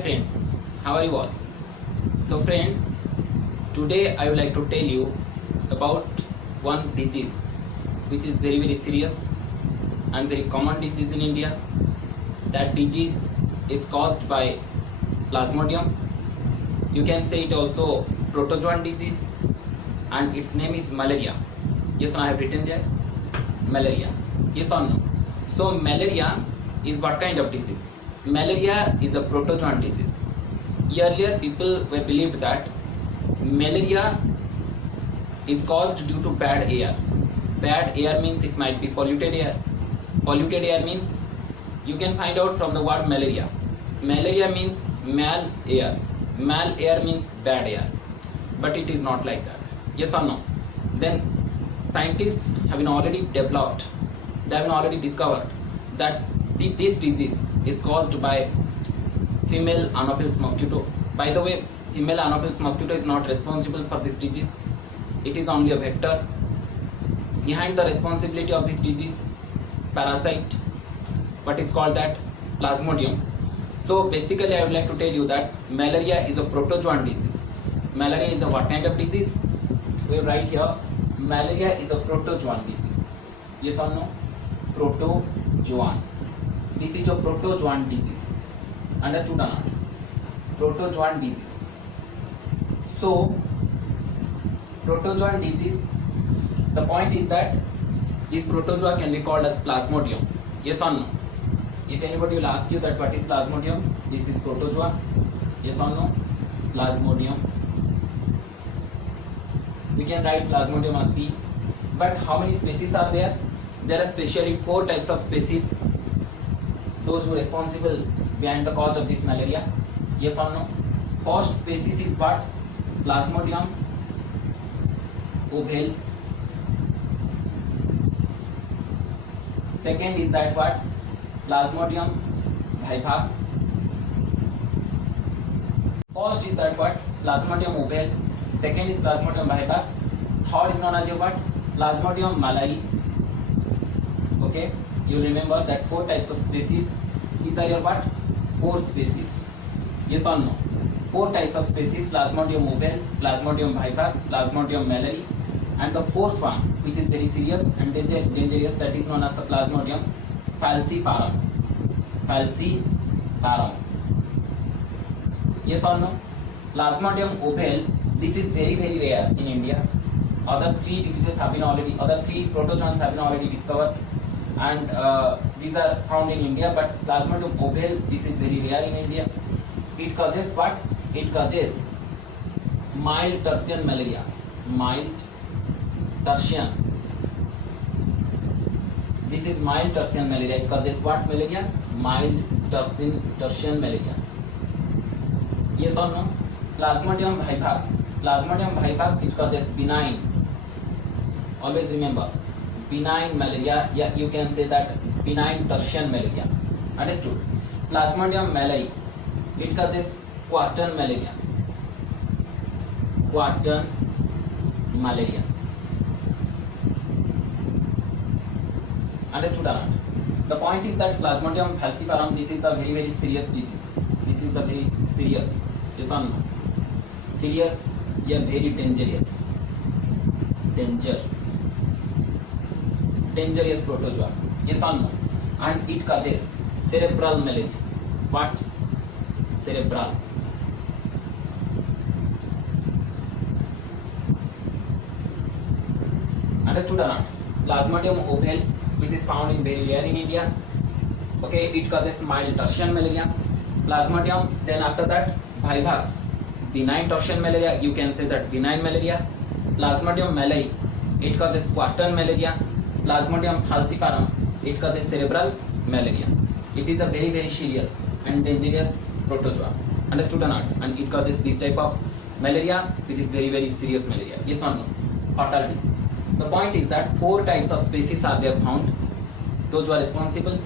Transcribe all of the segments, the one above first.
Hi friends, how are you all? So friends, today I would like to tell you about one disease which is very serious and very common disease in India. That disease is caused by Plasmodium. You can say it also protozoan disease, and its name is malaria. Yes, I have written there. Malaria. Yes or no? So malaria is what kind of disease? Malaria is a protozoan disease. Earlier people were believed that malaria is caused due to bad air. Bad air means it might be polluted air. Polluted air means you can find out from the word malaria. Malaria means mal air. Mal air means bad air. But it is not like that. Yes or no? Then scientists have been already developed, they have been already discovered that this disease is caused by female Anopheles mosquito. By the way, female Anopheles mosquito is not responsible for this disease. It is only a vector. Behind the responsibility of this disease, parasite, what is called that Plasmodium. So basically I would like to tell you that malaria is a protozoan disease. Malaria is a what kind of disease? We write here, malaria is a protozoan disease. Yes or no? Protozoan. This is a protozoan disease. Understood or not? Protozoan disease. So, protozoan disease, the point is that this protozoa can be called as Plasmodium. Yes or no? If anybody will ask you that what is Plasmodium, this is protozoa. Yes or no? Plasmodium. We can write Plasmodium as P. But how many species are there? There are specially 4 types of species. Those who are responsible behind the cause of this malaria. Yes or no? First species is what? Plasmodium ovale. Second is that what? Plasmodium vivax. First is that what? Plasmodium ovale. Second is Plasmodium vivax. Third is known as what? Plasmodium malayi. Okay, you remember that 4 types of species. These are your what? 4 species. Yes or no? 4 types of species: Plasmodium ovale, Plasmodium vivax, Plasmodium malayi, and the 4th one, which is very serious and dangerous, that is known as the Plasmodium falciparum. Falciparum. Yes or no? Plasmodium ovale, this is very rare in India. Other 3 diseases have been already, other 3 protozoans have been already discovered, and these are found in India. But Plasmodium ovale, this is very rare in India. It causes what? It causes mild tertian malaria. Mild tertian. This is mild tertian malaria. It causes what malaria? Mild tertian malaria. Yes or no? Plasmodium vivax. Plasmodium vivax, it causes benign. Always remember, benign malaria. Yeah, you can say that benign tertian malaria. Understood? Plasmodium malayi, it causes quartan malaria. Quartan malaria. Understood or not? The point is that Plasmodium falciparum, this is the very serious disease. This is the very serious. Yes or no? Serious, yeah, very dangerous. Dangerous protozoa. Yes or no? And it causes cerebral malaria. What? Cerebral. Understood or not? Plasmodium ovale, which is found in very rare in India. Okay, it causes mild tertian malaria. Plasmodium, then after that vivax, benign tertian malaria, you can say that benign malaria. Plasmodium malayi, it causes quartan malaria. Plasmodium falciparum, it causes cerebral malaria. It is a very serious and dangerous protozoa. Understood or not? And it causes this type of malaria, which is very serious malaria. Yes or no? Fatal disease. The point is that 4 types of species are there found, those who are responsible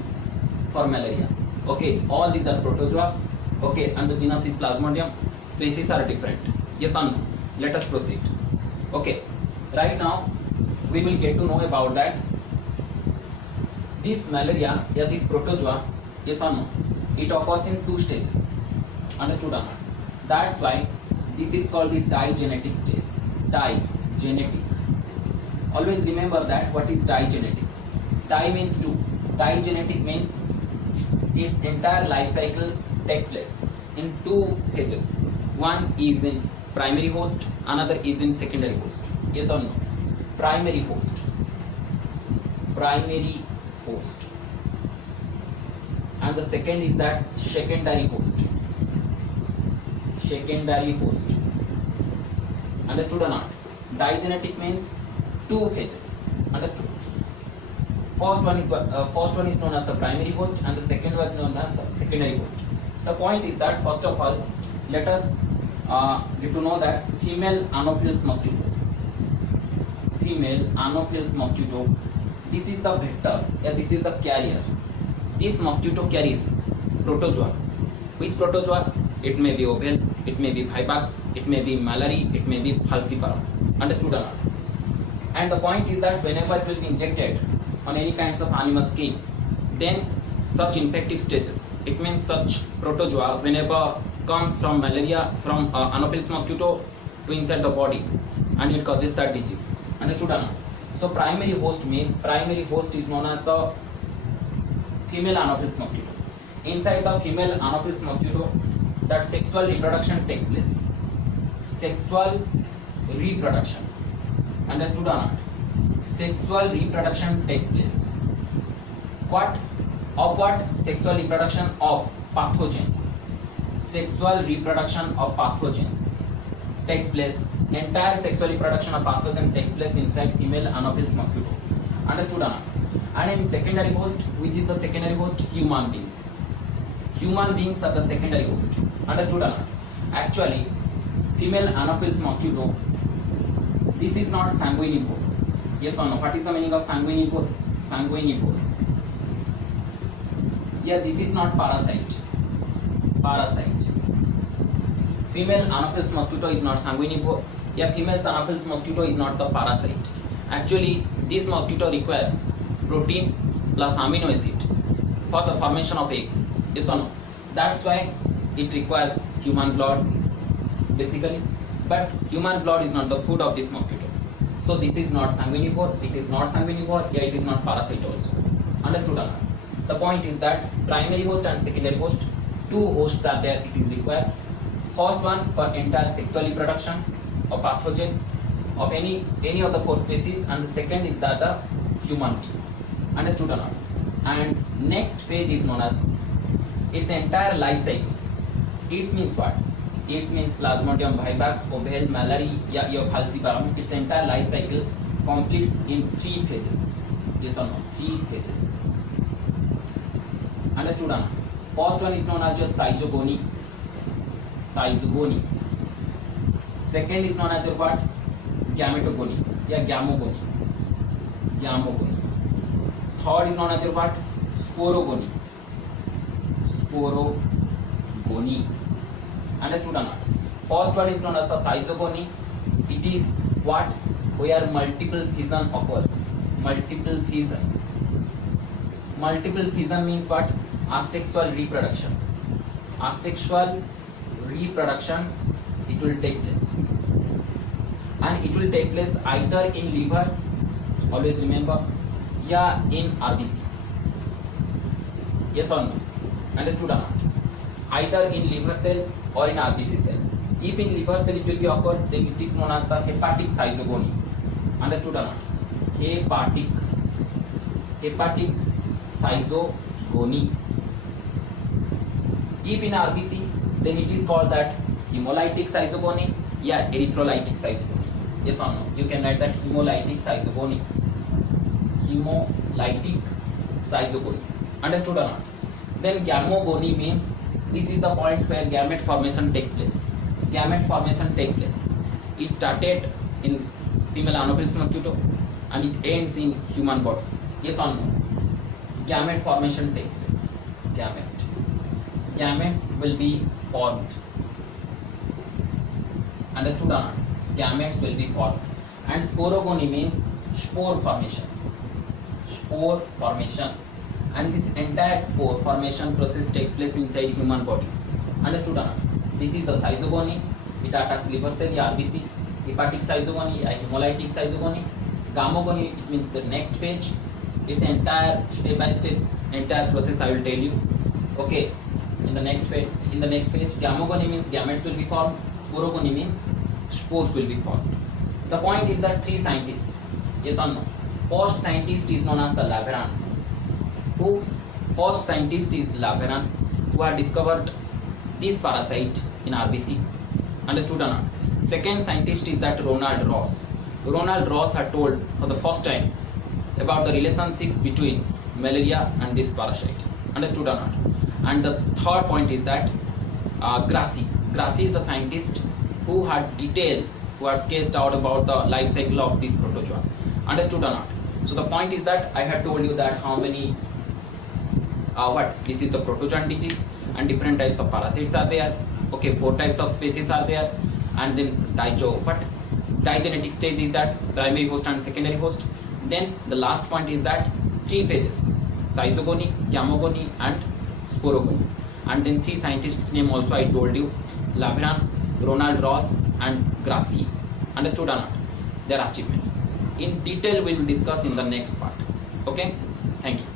for malaria. Okay, all these are protozoa. Okay, and the genus is Plasmodium. Species are different. Yes or no? Let us proceed. Okay, right now we will get to know about that this malaria, this protozoa, yes or no, it occurs in 2 stages. Understood or not? That's why this is called the digenetic stage. Digenetic. Always remember that what is digenetic. Di means two. Digenetic means its entire life cycle takes place in two phases. One is in primary host, another is in secondary host. Yes or no? Primary host. Primary host. And the second is that secondary host. Secondary host. Understood or not? Digenetic means two phases. Understood? First one is known as the primary host, and the second one is known as the secondary host. The point is that first of all, let us get to know that female Anopheles mosquito. Female Anopheles mosquito. This is the vector. This is the carrier. This mosquito carries protozoa. Which protozoa? It may be ovale, it may be vivax, it may be malari, it may be falciparum. Understood or not? And the point is that whenever it will be injected on any kinds of animal skin, then such infective stages, it means such protozoa whenever comes from malaria, from Anopheles mosquito to inside the body, and it causes that disease. Understood or not? So primary host means, primary host is known as the female Anopheles mosquito. Inside the female Anopheles mosquito, that sexual reproduction takes place. Sexual reproduction. Understood or not? Sexual reproduction takes place. What? Of what? Sexual reproduction of pathogen. Sexual reproduction of pathogen takes place. Entire sexual reproduction of pathogen takes place inside female Anopheles mosquito. Understood or not? And in secondary host, which is the secondary host? Human beings. Human beings are the secondary host. Understood or not? Actually, female Anopheles mosquito, this is not sanguinivore. Yes or no? What is the meaning of sanguinivore? Sanguinivore. Yeah, this is not parasite. Parasite. Female Anopheles mosquito is not sanguinivore. Yeah, female Anopheles mosquito is not the parasite. Actually, this mosquito requires protein plus amino acid for the formation of eggs. Yes or no? That's why it requires human blood basically. But human blood is not the food of this mosquito. So this is not sanguinivore, it is not sanguinivore, yeah, it is not parasite also. Understood or not? The point is that primary host and secondary host, two hosts are there, it is required. First one for entire sexual reproduction of pathogen of any of the four species, and the second is that the human beings. Understood or not? And next phase is known as its entire life cycle. It means what? It means Plasmodium vivax, ovale, malari, yeah, falciparum. Its entire life cycle completes in three phases. Yes or no? Three phases. Understood or not? First one is known as your schizogony. Schizogony. Second is known as your what? Gametogony. Yeah, gamogony. Gamogony. Third is known as your what? Sporogony. Sporogony. Understood or not? First one is known as the schizogony. It is what? Where multiple fission occurs. Multiple fission. Multiple fission means what? Asexual reproduction. Asexual reproduction, it will take place. And it will take place either in liver, always remember, yeah, in RBC. Yes or no? Understood or not? Either in liver cell or in RBC cell. If in liver cell it will be occurred, then it is known as the hepatic schizogony. Understood or not? Hepatic schizogony. If in RBC, then it is called that hemolytic schizogony, yeah, erythrolytic schizogony. Yes or no? You can write that hemolytic schizogony. Hemolytic schizogony. Understood or not? Then gamogony means this is the point where gamete formation takes place. Gamete formation takes place. It started in female Anopheles mosquito and it ends in human body. Yes or no? Gamete formation takes place. Gamete. Gametes will be formed. Understood or not? Gametes will be formed. And sporogony means spore formation. Spore formation. And this entire spore formation process takes place inside human body. Understood or not? This is the Schizogony. It attacks liver cell, RBC. Hepatic Schizogony, hemolytic Schizogony. Gammogony, it means the next page. It's entire step by step entire process I will tell you. Okay. In the next page, Gammogony means gametes will be formed. Sporogony means spores will be formed. The point is that 3 scientists, yes or no? First scientist is known as the Laveran. First scientist is Laveran, who had discovered this parasite in RBC. Understood or not? Second scientist is that Ronald Ross. Ronald Ross had told for the first time about the relationship between malaria and this parasite. Understood or not? And the third point is that Grassi. Grassi is the scientist who had sketched out about the life cycle of this protozoa. Understood or not? So the point is that I had told you that how many this is the protozoan disease, and different types of parasites are there. Okay, 4 types of species are there, and then digenetic stage is that primary host and secondary host. Then the last point is that 3 phases: Schizogony, Gammogony, and Sporogony. And then 3 scientists' name also I told you: Laveran, Ronald Ross, and Grassi. Understood or not? Their achievements. In detail we will discuss in the next part. Okay, thank you.